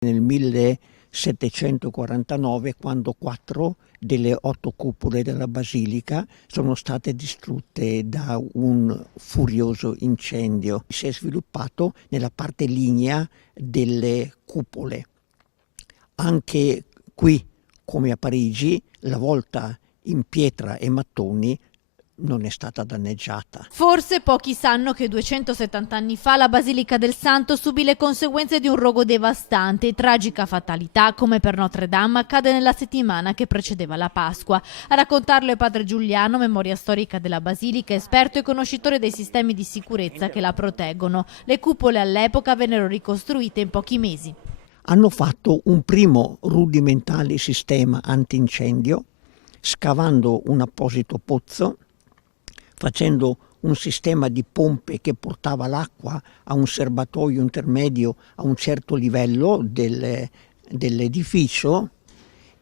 nel 1749, quando 4 delle 8 cupole della basilica sono state distrutte da un furioso incendio. Si è sviluppato nella parte lignea delle cupole. Anche qui, come a Parigi, la volta in pietra e mattoni non è stata danneggiata. Forse pochi sanno che 270 anni fa la Basilica del Santo subì le conseguenze di un rogo devastante e tragica fatalità, come per Notre Dame accade nella settimana che precedeva la Pasqua. A raccontarlo è padre Giuliano, memoria storica della Basilica, esperto e conoscitore dei sistemi di sicurezza che la proteggono. Le cupole all'epoca vennero ricostruite in pochi mesi. Hanno fatto un primo rudimentale sistema antincendio, scavando un apposito pozzo, facendo un sistema di pompe che portava l'acqua a un serbatoio intermedio a un certo livello dell'edificio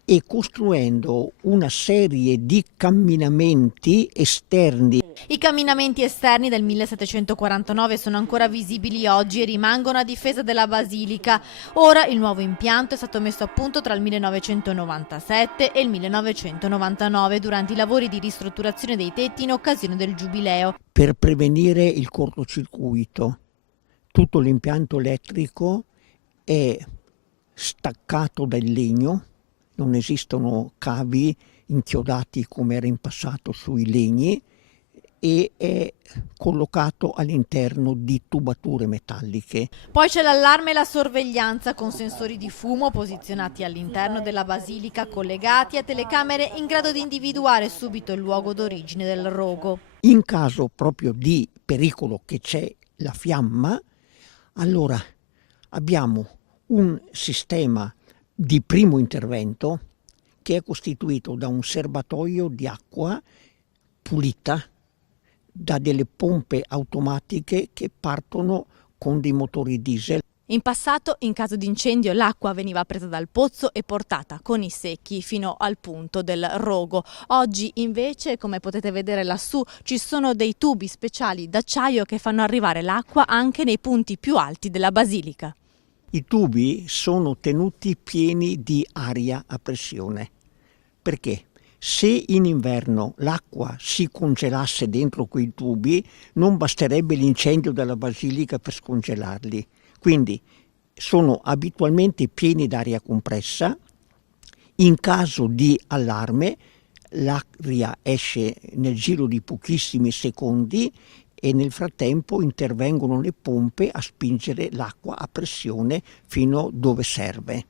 e costruendo una serie di camminamenti esterni. I camminamenti esterni del 1749 sono ancora visibili oggi e rimangono a difesa della Basilica. Ora il nuovo impianto è stato messo a punto tra il 1997 e il 1999 durante i lavori di ristrutturazione dei tetti in occasione del Giubileo. Per prevenire il cortocircuito, tutto l'impianto elettrico è staccato dal legno, non esistono cavi inchiodati come era in passato sui legni, e è collocato all'interno di tubature metalliche. Poi c'è l'allarme e la sorveglianza con sensori di fumo posizionati all'interno della basilica collegati a telecamere in grado di individuare subito il luogo d'origine del rogo. In caso proprio di pericolo che c'è la fiamma, allora abbiamo un sistema di primo intervento che è costituito da un serbatoio di acqua pulita, da delle pompe automatiche che partono con dei motori diesel. In passato, in caso di incendio, l'acqua veniva presa dal pozzo e portata con i secchi fino al punto del rogo. Oggi invece, come potete vedere lassù, ci sono dei tubi speciali d'acciaio che fanno arrivare l'acqua anche nei punti più alti della basilica. I tubi sono tenuti pieni di aria a pressione. Perché? Se in inverno l'acqua si congelasse dentro quei tubi, non basterebbe l'incendio della basilica per scongelarli. Quindi sono abitualmente pieni d'aria compressa. In caso di allarme, l'aria esce nel giro di pochissimi secondi e nel frattempo intervengono le pompe a spingere l'acqua a pressione fino dove serve.